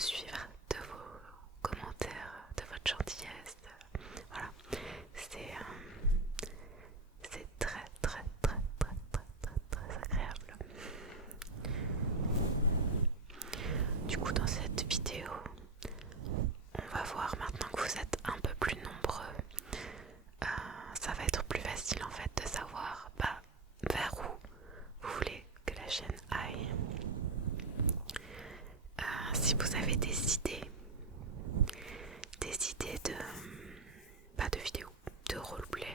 suivre, de vos commentaires, de votre gentillesse. Voilà, c'est très très très très très très très agréable. Du coup, dans cette vidéo, on va voir maintenant que vous êtes un peu plus nombreux. Ça va être plus facile en fait de savoir vers où vous voulez que la chaîne aille. Si vous avez des idées de pas de vidéos, de roleplay,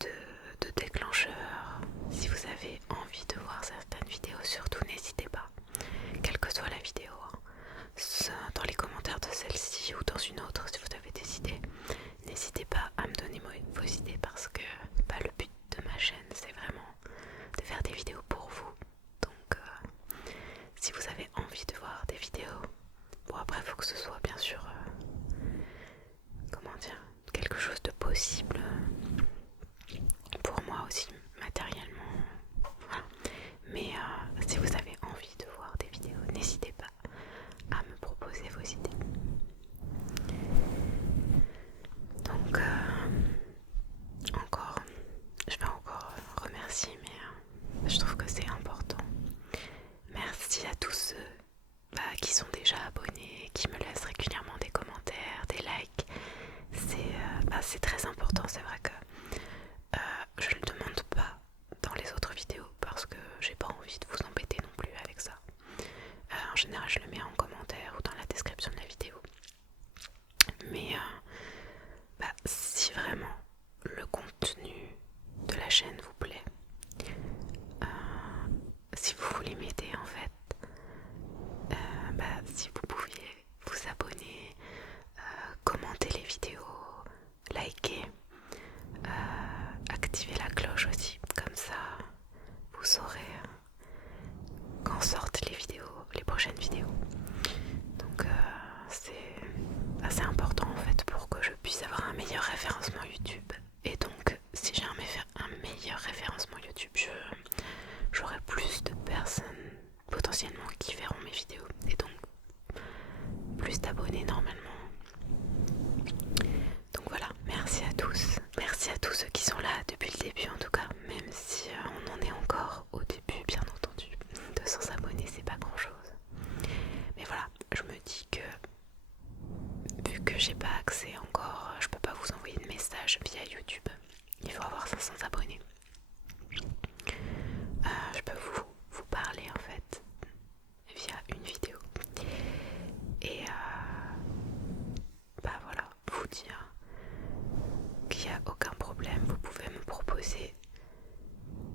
de déclencheurs, si vous avez envie de voir certaines vidéos, surtout n'hésitez pas, quelle que soit la vidéo, dans les commentaires de celle-ci ou dans une autre, si vous avez des idées, n'hésitez pas à me donner vos idées parce que le but de ma chaîne c'est vraiment de faire des vidéos pour vous. Donc si vous avez envie de voir des vidéos, bon après il faut que ce soit bien sûr quelque chose de possible pour moi aussi matériellement, voilà. Mais si vous avez envie de voir des vidéos, n'hésitez pas à me proposer vos idées. Donc je vais encore remercier, mais je trouve que c'est important. Merci à tous ceux qui sont déjà abonnés, qui me laissent régulièrement des commentaires, des likes. C'est très important. C'est vrai que je ne le demande pas dans les autres vidéos parce que j'ai pas envie de vous embêter non plus avec ça. En général, je le mets en commentaire ou dans la description de la vidéo. Mais si vraiment le contenu de la chaîne vous plaît, si vous voulez m'aider en fait, si vous pouviez vous abonner, commenter les vidéos, liker, activer la cloche aussi, comme ça vous saurez quand sortent les prochaines vidéos. Donc c'est assez important en fait pour que je puisse avoir un meilleur référencement YouTube. Et donc si j'ai un meilleur référencement YouTube, j'aurai plus de personnes potentiellement qui verront mes vidéos et donc plus d'abonnés normalement. Donc voilà, merci à tous ceux qui sont là depuis le début en tout cas, même si on en est encore au début bien entendu. 200 abonnés c'est pas grand chose, mais voilà, je me dis que vu que j'ai pas accès encore, je peux pas vous envoyer de message via YouTube, il faut avoir 500 abonnés. Je peux vous parler en fait via une vidéo et voilà, vous dire qu'il n'y a aucun problème, vous pouvez me proposer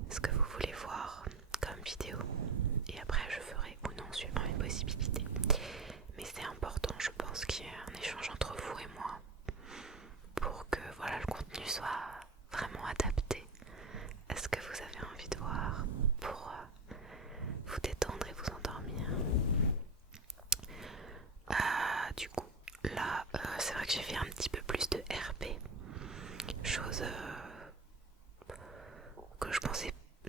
ce que vous voulez voir comme vidéo et après je ferai ou non suivant les possibilités. Mais c'est important, je pense qu'il y ait un échange entre vous et moi pour que le contenu soit vraiment adapté à ce que vous avez envie de voir pour vous détendre et vous endormir. Du coup, là, c'est vrai que j'ai fait un petit peu plus de RP, chose que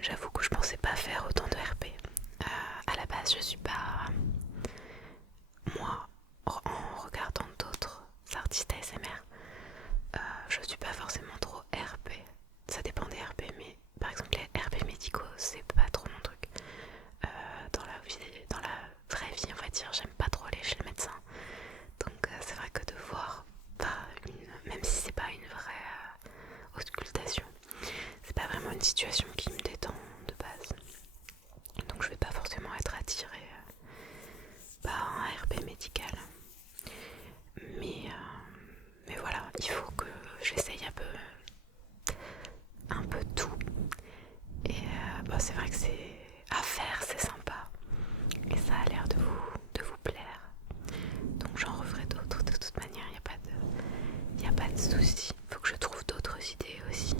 j'avoue que je pensais pas faire autant de RP. À la base, je suis pas, moi, en regardant d'autres artistes ASMR, je suis pas forcément trop RP. Ça dépend des RP, mais par exemple les RP médicaux, c'est pas trop mon truc. Dans la vraie vie, on va dire, j'aime pas trop aller chez le médecin. Donc c'est vrai que de voir même si c'est pas une vraie auscultation, c'est pas vraiment une situation qui me détend de base. Donc je vais pas forcément être attirée par un RP médical. Mais voilà, il faut que j'essaye un peu tout. Et c'est vrai que c'est à faire, c'est sympa. Et ça a l'air de vous plaire. Donc j'en referai d'autres de toute manière, il n'y a pas de souci. Il faut que je trouve d'autres idées aussi.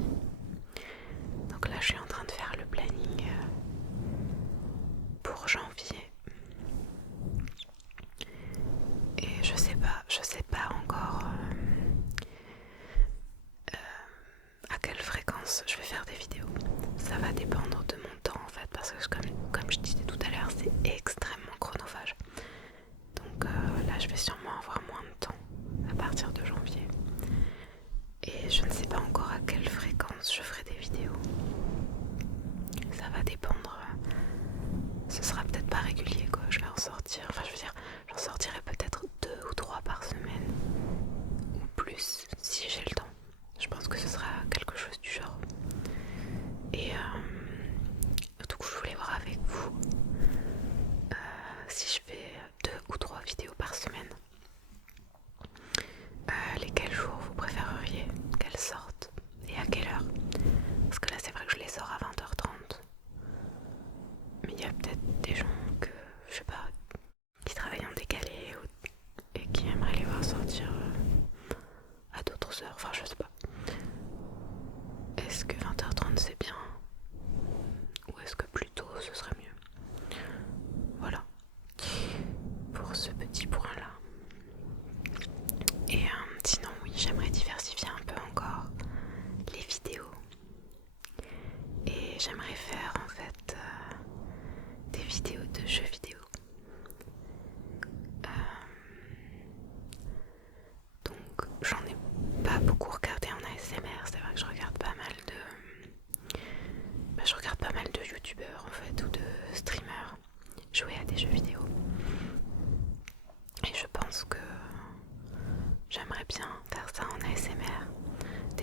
Donc là je suis en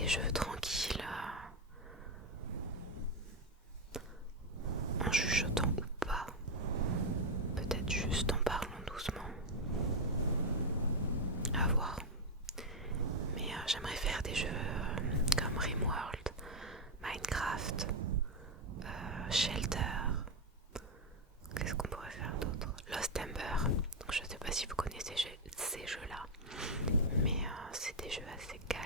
des jeux tranquilles, en chuchotant ou pas, peut-être juste en parlant doucement, à voir. Mais j'aimerais faire des jeux comme Rimworld, Minecraft, Shelter. Qu'est-ce qu'on pourrait faire d'autre? Lost Ember. Je sais pas si vous connaissez ces jeux-là, mais c'est des jeux assez calmes.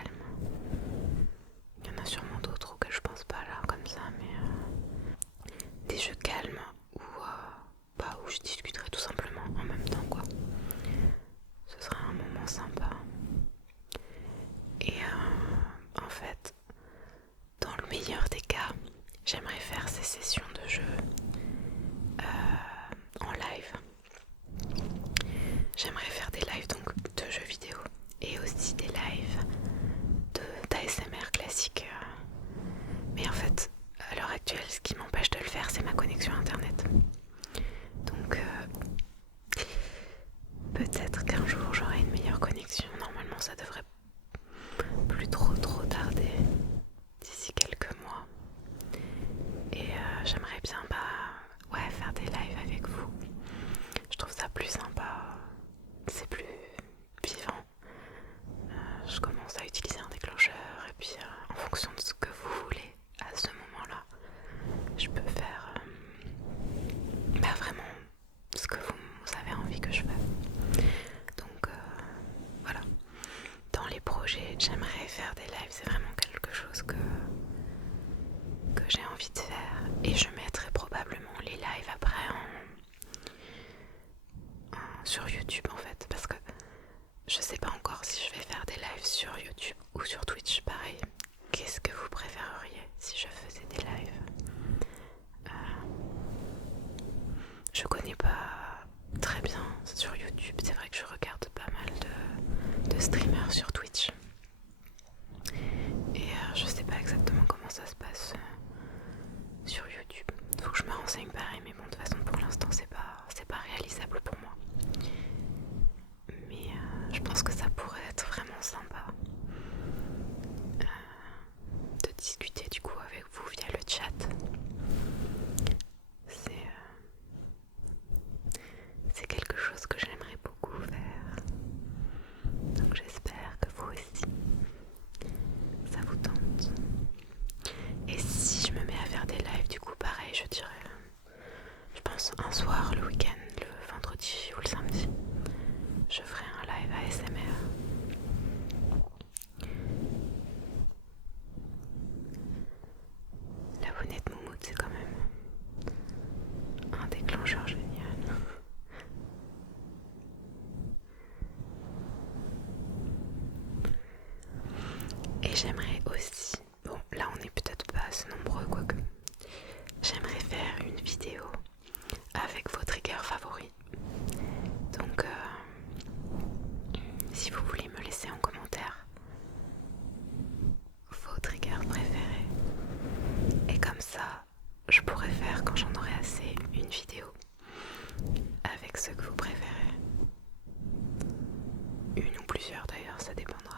Il y en a sûrement d'autres auxquels je pense pas là comme ça, mais des jeux calmes où je discuterai tout simplement en même temps quoi. Ce sera un moment sympa. Et en fait, dans le meilleur des cas, j'aimerais faire ces sessions de jeu en live. J'aimerais faire des lives donc de jeux vidéo et aussi des lives d'ASMR classique. Mais en fait, à l'heure actuelle, ce qui m'empêche de le faire, c'est ma connexion internet. Donc peut-être qu'un jour j'aurai une meilleure connexion. Normalement, ça devrait plus trop tarder d'ici quelques mois. Et j'aimerais bien faire des lives avec vous. Je trouve ça plus sympa, c'est plus vivant. Je commence à utiliser un déclencheur et puis en fonction de ce que vous voulez à ce moment-là, je peux faire vraiment ce que vous avez envie que je fasse. Donc voilà. Dans les projets, j'aimerais faire des lives, c'est vraiment quelque chose que j'ai envie de faire. Et je mettrai probablement les lives après sur YouTube en fait, parce que je sais pas encore si je vais faire des lives sur YouTube ou sur Twitch, pareil. Qu'est-ce que vous préféreriez si je faisais des lives? Je connais pas très bien sur YouTube, c'est vrai que je regarde pas mal de streamers sur Twitch. Et je sais pas exactement comment ça se passe sur YouTube. Faut que je me renseigne pareil, mais bon, de toute façon pour l'instant c'est pas réalisable pour moi. Mais je pense que ça pourrait être vraiment sympa de discuter du coup avec vous via le chat. C'est quelque chose que j'aimerais beaucoup faire. Donc j'espère que vous aussi, ça vous tente. Et si je me mets à faire des lives, du coup pareil, je dirais, je pense un soir, le week-end, le vendredi ou le samedi, je ferai un live ASMR. La bonnette moumoute, c'est quand même un déclencheur génial. Et j'aimerais aussi, bon là on est peut-être pas assez nombreux quoique, j'aimerais faire une vidéo avec vos triggers favoris. Donc si vous voulez me laisser en commentaire vos triggers préférés, et comme ça je pourrais faire quand j'en aurai assez une vidéo avec ceux que vous préférez. Une ou plusieurs d'ailleurs, ça dépendra.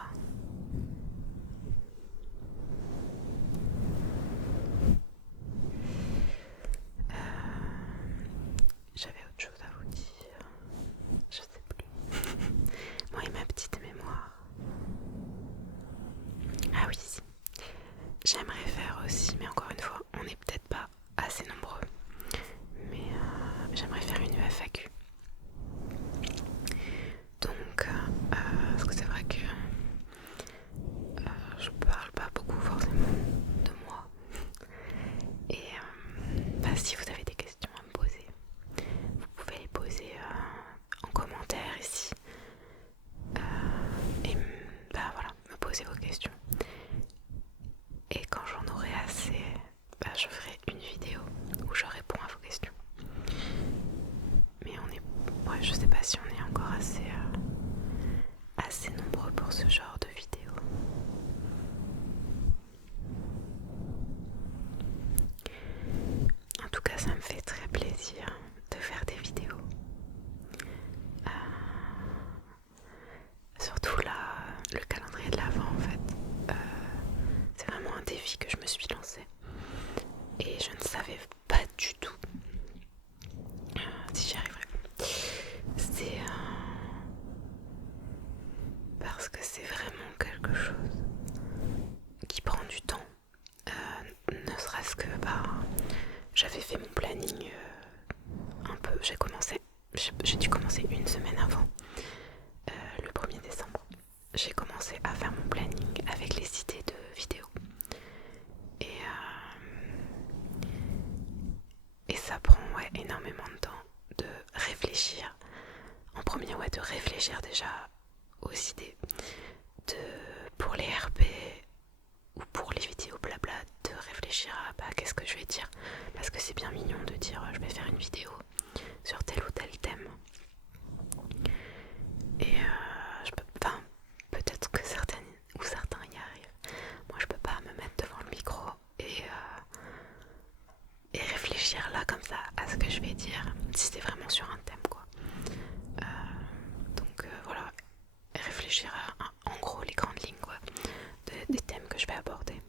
J'avais autre chose à vous dire, je sais plus. Moi et ma petite mémoire. Ah oui, si. J'aimerais faire aussi, mais encore une fois, on n'est peut-être pas assez nombreux. Mais j'aimerais faire une FAQ. Donc, parce que c'est vrai que je parle pas beaucoup forcément de moi. Et si vous avez des questions à me poser, vous pouvez les poser en commentaire ici. Et voilà, me poser vos questions. Et quand j'en aurai assez, je ferai une vidéo où je réponds à vos questions. Mais je sais pas si on est encore assez nombreux pour ce genre de vidéo. En tout cas, ça me fait très plaisir de faire des vidéos. Surtout là, le calendrier de l'Avent en fait. commencé une semaine avant, le 1er décembre. J'ai commencé à faire mon planning avec les idées de vidéos. Et ça prend énormément de temps de réfléchir. En premier, de réfléchir déjà aux idées. Pour les RP ou pour les vidéos blabla, de réfléchir à qu'est-ce que je vais dire. Parce que c'est bien mignon de dire je vais faire une vidéo sur tel ou tel thème. Et peut-être que certains y arrivent. Moi je peux pas me mettre devant le micro et réfléchir là comme ça à ce que je vais dire si c'est vraiment sur un thème quoi. Donc voilà, réfléchir en gros les grandes lignes quoi, des thèmes que je vais aborder.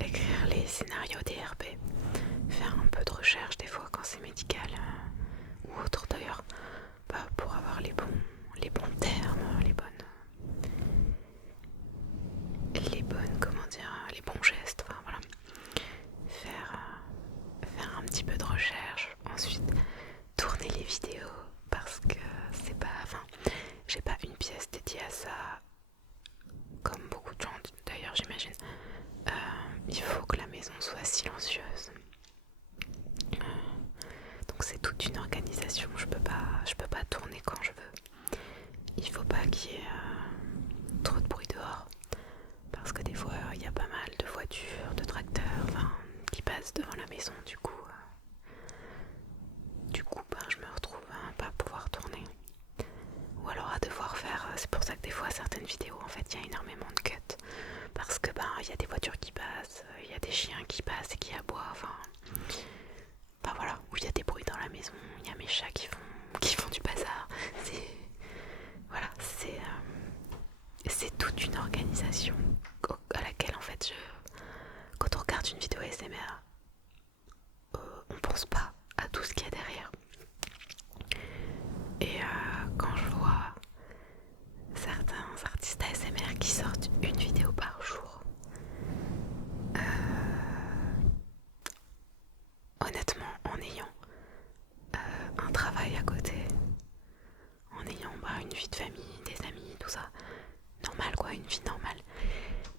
Écrire les scénarios des RP, faire un peu de recherche des fois quand c'est médical ou autre d'ailleurs, pour avoir les bons termes, les bons gestes, enfin voilà. Faire un petit peu de recherche, ensuite tourner les vidéos parce que j'ai pas une pièce dédiée à ça comme beaucoup de gens d'ailleurs j'imagine. Il faut que la maison soit silencieuse. Donc c'est toute une organisation, je peux pas tourner quand je veux. Il faut pas qu'il y ait trop de bruit dehors. Parce que des fois il y a pas mal de voitures, de tracteurs, qui passent devant la maison, du coup je me retrouve à pas pouvoir tourner. Ou alors à devoir faire, c'est pour ça que des fois certaines vidéos en fait il y a énormément de cuts. Parce que il y a des voitures qui passent, il y a des chiens qui passent et qui aboient, voilà, où il y a des bruits dans la maison, il y a mes chats qui font du bazar. C'est toute une organisation à laquelle en fait quand on regarde une vidéo ASMR, on pense pas à tout ce qu'il y a derrière. Et quand je vois certains artistes ASMR qui sortent une vidéo par jour, honnêtement, en ayant un travail à côté, en ayant une vie de famille, des amis, tout ça, normal quoi, une vie normale,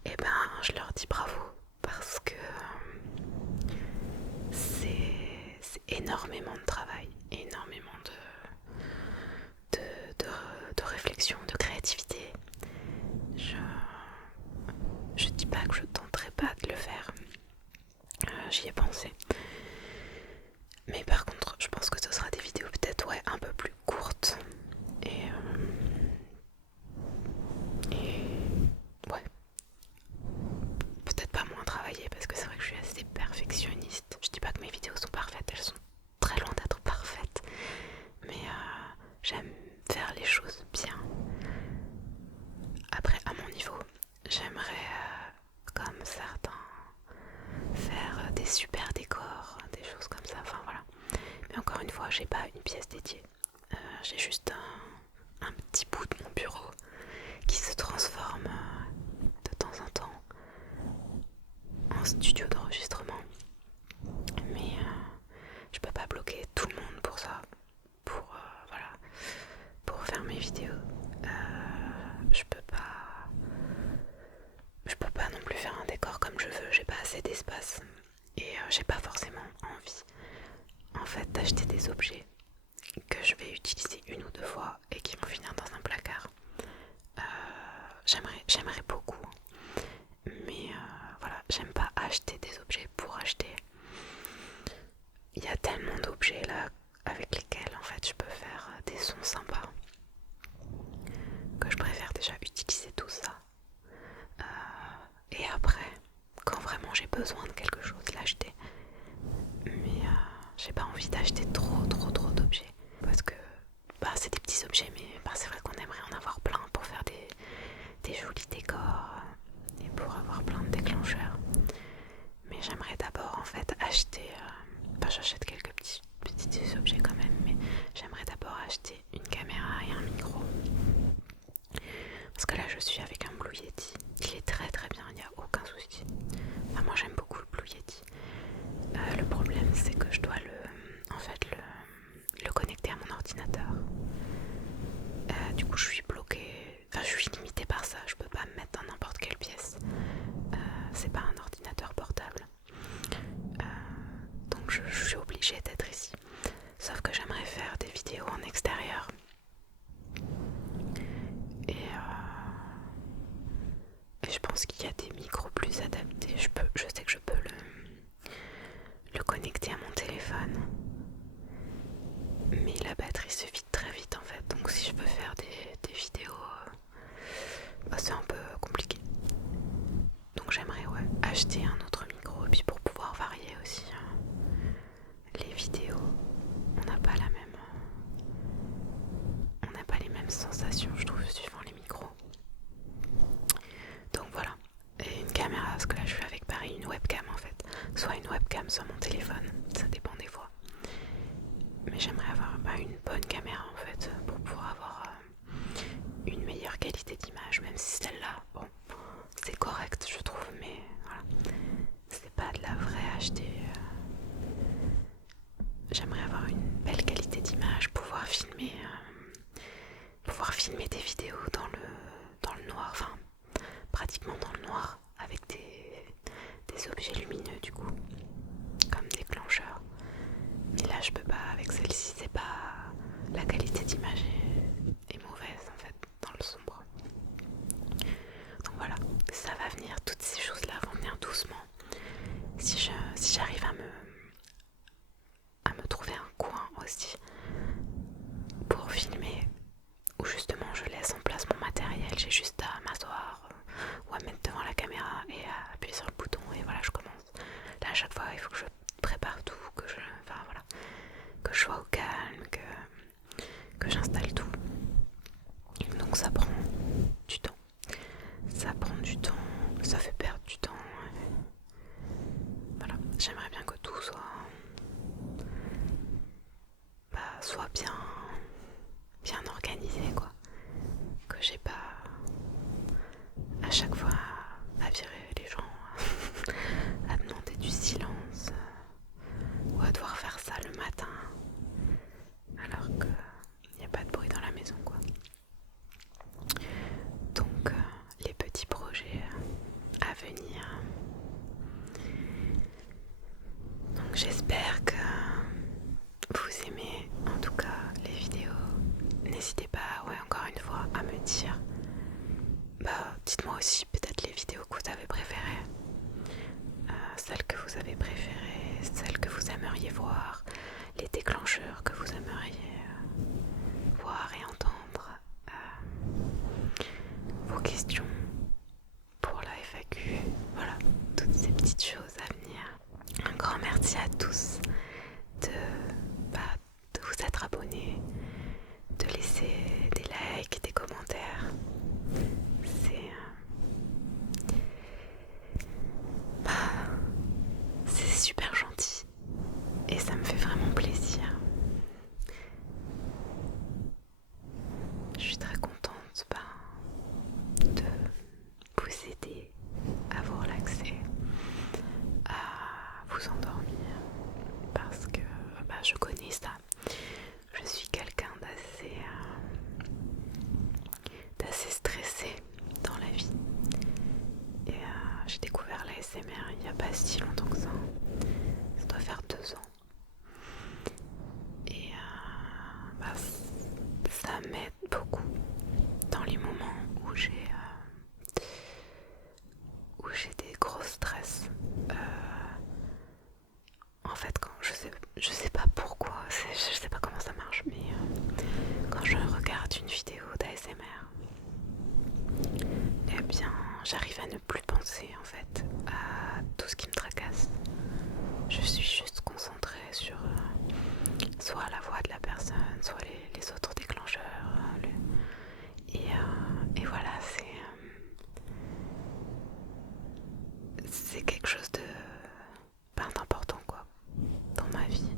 et je leur dis bravo parce que c'est énormément de travail, énormément de réflexion, de créativité. Je dis pas que je tenterai pas de le faire, j'y ai pensé. Mais par contre, je pense que ce sera des vidéos peut-être un peu plus courtes et peut-être pas moins travaillées parce que c'est vrai que je suis assez perfectionniste. Je dis pas que mes vidéos sont parfaites, elles sont très loin d'être parfaites, mais j'aime faire les choses bien. Après, à mon niveau, j'aimerais, comme certains, faire des super décors, des choses comme ça, voilà. Mais encore une fois, j'ai pas une pièce dédiée. J'ai juste un petit bout de mon bureau qui se transforme de temps en temps en studio d'enregistrement. Mais je peux pas bloquer tout le monde pour ça, pour faire mes vidéos. Je peux pas non plus faire un décor comme je veux, j'ai pas assez d'espace et j'ai pas forcément envie en fait d'acheter des objets que je vais utiliser une ou deux fois et qui vont finir dans un placard. J'aimerais beaucoup, mais j'aime pas acheter des objets pour acheter. Il y a tellement d'objets là avec lesquels en fait je peux faire des sons sympas que je préfère déjà utiliser tout ça. Et après, quand vraiment j'ai besoin de quelque chose, l'acheter. Mais j'ai pas envie d'acheter trop d'objets. Parce que c'est des petits objets, mais c'est vrai qu'on aimerait en avoir plein pour faire des jolis décors et pour avoir plein de déclencheurs. Mais j'aimerais d'abord en fait acheter. J'achète quelques petits objets quand même, mais j'aimerais d'abord acheter une caméra et un micro. Parce que là je suis avec un Blue Yeti. Il est très très bien, il n'y a aucun souci. Moi j'aime beaucoup le Blue Yeti. Le problème c'est que je dois l'ordinateur. Du coup je suis bloquée, enfin je suis limitée par ça, je peux pas me mettre dans n'importe quelle pièce. C'est pas un ordinateur portable. Donc je suis obligée d'être ici. Sauf que j'aimerais faire des vidéos en extérieur. Et je pense qu'il y a des micros plus adaptés. Je sais que je peux le connecter à mon téléphone. Mais la batterie se vide très vite en fait. Donc si je veux faire des vidéos, c'est un peu compliqué. Donc j'aimerais acheter un autre micro. Et puis pour pouvoir varier aussi les vidéos. On n'a pas les mêmes sensations je trouve suivant les micros. Donc voilà. Et une caméra, parce que là je suis avec pareil une webcam en fait. Soit une webcam sur mon téléphone, ça dépend des fois. Mais j'aimerais avoir une bonne caméra en fait pour pouvoir avoir une meilleure qualité d'image, même si celle-là, bon, c'est correct je trouve, mais voilà, c'est pas de la vraie HD. J'aimerais avoir une belle qualité d'image, pouvoir filmer des vidéos dans le noir, enfin pratiquement dans le noir, avec des objets lumineux du coup, comme déclencheurs. Mais là je peux pas avec celle-ci, c'est pas, la qualité d'image est mauvaise en fait dans le sombre. Donc voilà, ça va venir, toutes ces choses là vont venir doucement. Si j'arrive à me trouver un coin aussi pour filmer, où justement je laisse en place mon matériel, j'ai juste à m'asseoir ou à mettre devant la caméra et à appuyer sur le bouton et voilà, je commence. Là à chaque fois il faut que je prépare tout, que je sois au calme, que j'installe tout. Donc ça prend du temps. Ça fait perdre du temps. Voilà, j'aimerais bien que tout soit bien organisé quoi. Que j'ai pas à chaque fois à virer les gens, à demander du silence ou à devoir faire ça le matin alors qu'il n'y a pas de bruit dans la maison quoi. Donc les petits projets à venir. Donc j'espère que vous aimez en tout cas les vidéos. N'hésitez pas, encore une fois, à me dire. Dites-moi aussi peut-être les vidéos que vous avez préférées. Celles que vous avez préférées, celles que vous aimeriez voir, les déclencheurs que vous aimeriez voir et entendre, vos questions pour la FAQ, voilà, toutes ces petites choses à venir. Un grand merci à tous de vous être abonnés, de laisser des likes, des commentaires. C'est super gentil et ça me fait vraiment plaisir. Je suis très contente de vous aider à vous relaxer, à vous endormir, parce que je connais ça. Je suis quelqu'un d'assez stressé dans la vie. Et j'ai découvert la l'ASMR il n'y a pas si longtemps que ça. Ça doit faire 2 ans. Et ça m'aide beaucoup dans les moments où j'ai des gros stress. En fait, quand je sais pas pourquoi, je sais pas comment ça marche, mais quand je regarde une vidéo d'ASMR, eh bien, j'arrive à ne plus penser en fait à tout ce qui me tracasse. Je suis juste concentrée sur soit la voix de la personne, soit les autres déclencheurs. Et voilà, c'est quelque chose d'important quoi dans ma vie.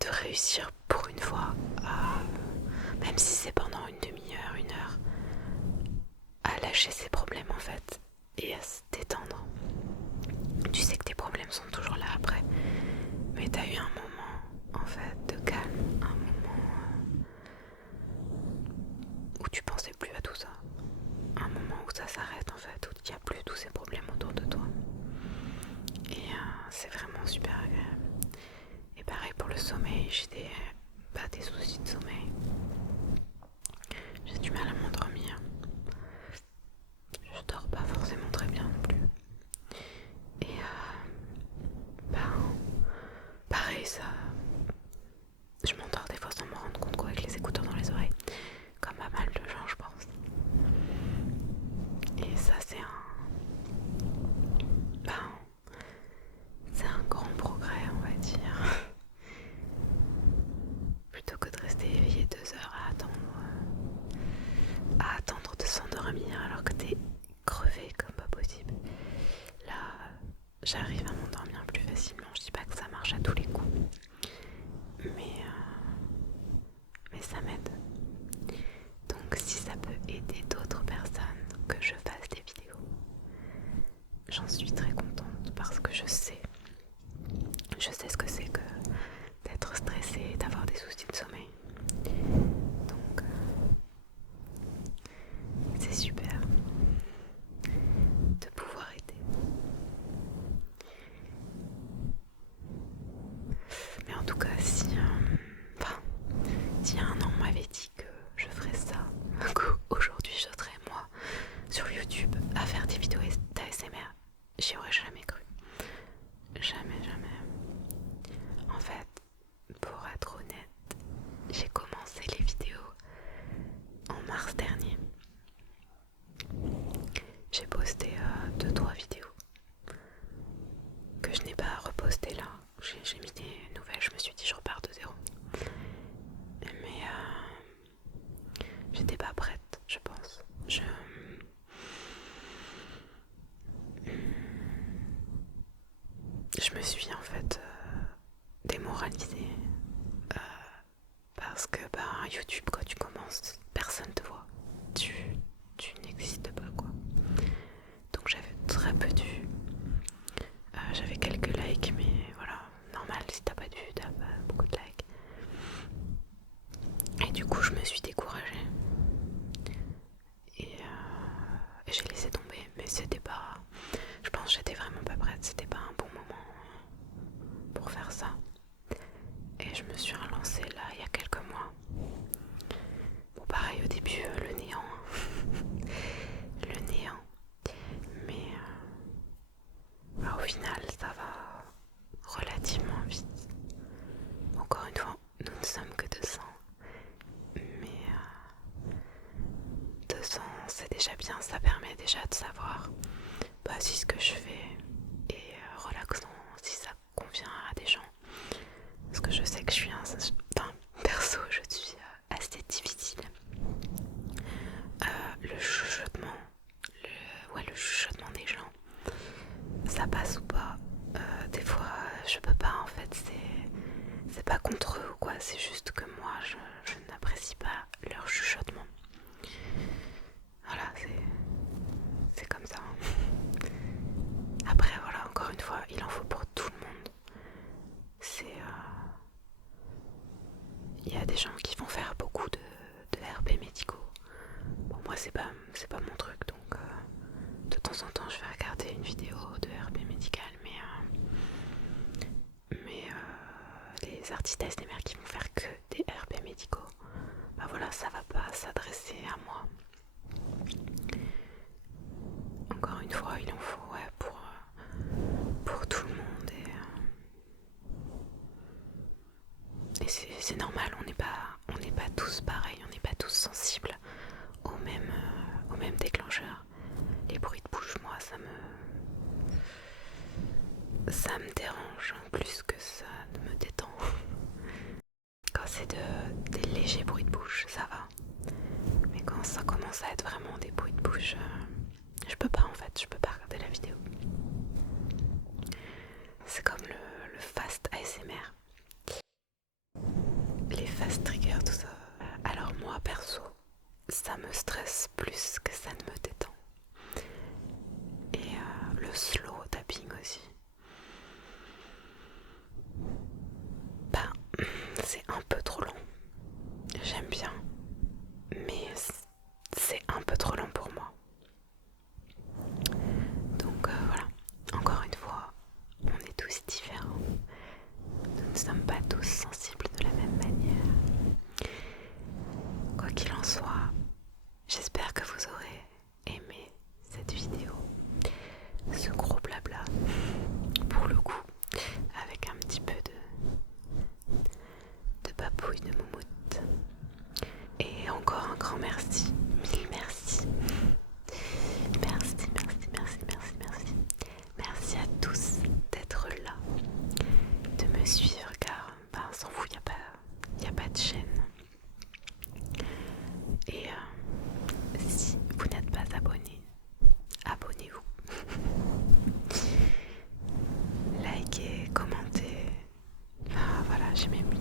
De réussir pour une fois même si c'est pendant une demi-heure, 1 heure, à lâcher ses problèmes en fait et à se détendre. Tu sais que tes problèmes sont toujours là après, mais t'as eu un moment mais j'ai des soucis de sommeil. J'ai du mal à m'endormir. Je dors pas forcément très bien non plus. Et pareil, ça, je m'endors des fois sans me rendre compte quoi, avec les écouteurs dans les oreilles, comme pas mal de gens je pense. Et ça c'est un grand progrès on va dire. Plutôt que de rester éveillé 2 heures à attendre de s'endormir alors que t'es crevé comme pas possible. Là, j'arrive à m'endormir plus facilement. Je dis pas que ça marche à tous les coups, mais ça m'aide. Donc si ça peut aider d'autres personnes que je fasse des vidéos, j'en suis très contente parce que je sais ce que c'est que d'être stressée, d'avoir des soucis de sommeil. Donc c'est super de pouvoir aider. Mais en tout cas, si il y a un an on m'avait dit que je ferais ça, qu'aujourd'hui je serais moi sur YouTube à faire des vidéos d'ASMR, j'y aurais jamais cru. Jamais, jamais. En fait, pour être honnête, j'ai commencé les vidéos en mars dernier. J'ai posté 2-3 vidéos que je n'ai pas repostées là. J'ai mis des nouvelles, je me suis dit je repars de zéro. Mais j'étais pas prête, je pense. Je me suis en fait démoralisée parce que YouTube, quand tu commences, personne te voit. Tu n'existes pas quoi. Donc j'avais très peu de vues. J'avais quelques likes, mais voilà, normal, si t'as pas de vues, t'as pas beaucoup de likes. Et du coup, je me suis découragée. Et j'ai laissé tomber, mais c'était pas. Je pense que j'étais vraiment pas prête, c'était pas un bon moment pour faire ça. Et je me suis relancée là il y a quelques mois. Bon, pareil, au début, le néant. Le néant. Mais au final, ça va relativement vite. Encore une fois, nous ne sommes que 200. Mais 200, c'est déjà bien. Ça permet déjà de savoir si ce que je fais est relaxant, si ça convient à des gens. Parce que je sais que je suis perso, je suis assez difficile. Le chuchotement, le chuchotement des gens, ça passe ou pas. Des fois, je peux pas en fait. C'est pas contre eux ou quoi. C'est juste que moi, je n'apprécie pas leur chuchotement. Voilà, c'est comme ça. Après, voilà, encore une fois, il en faut pour tout le monde. Il y a des gens qui vont faire beaucoup de RP médicaux. Bon, moi, c'est pas mon truc, donc de temps en temps, je vais regarder une vidéo de RP médical, mais les artistes ASMR qui vont faire que des RP médicaux, voilà, ça va pas s'adresser à moi. Encore une fois, il en faut pour tout le monde et c'est normal, on n'est pas tous pareils, on n'est pas tous sensibles au même déclencheur. Les bruits de bouche, moi, ça me dérange plus que ça ne me détend. Quand c'est des légers bruits de bouche, ça va. Mais quand ça commence à être vraiment des bruits de bouche, je peux pas en fait, je peux pas regarder la vidéo. C'est comme le fast ASMR. Les fast triggers, tout ça. Alors moi perso, ça me stresse plus que ça ne me détend. Et le slow tapping aussi. C'est un peu trop long. J'aime bien, mais c'est un peu trop long pour moi. Donc voilà, encore une fois, on est tous différents. Nous ne sommes pas tous sensibles de j'ai même eu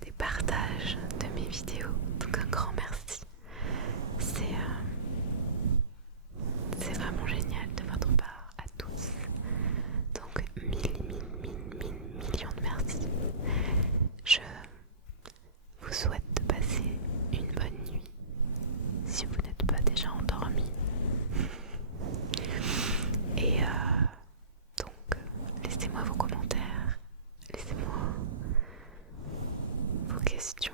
des partages de mes vidéos, donc un grand merci. C'est vraiment génial de votre part à tous. Donc millions de merci. Je vous souhaite de passer une bonne nuit si vous n'êtes pas déjà endormi. Et donc laissez-moi vos commentaires, laissez-moi vos questions.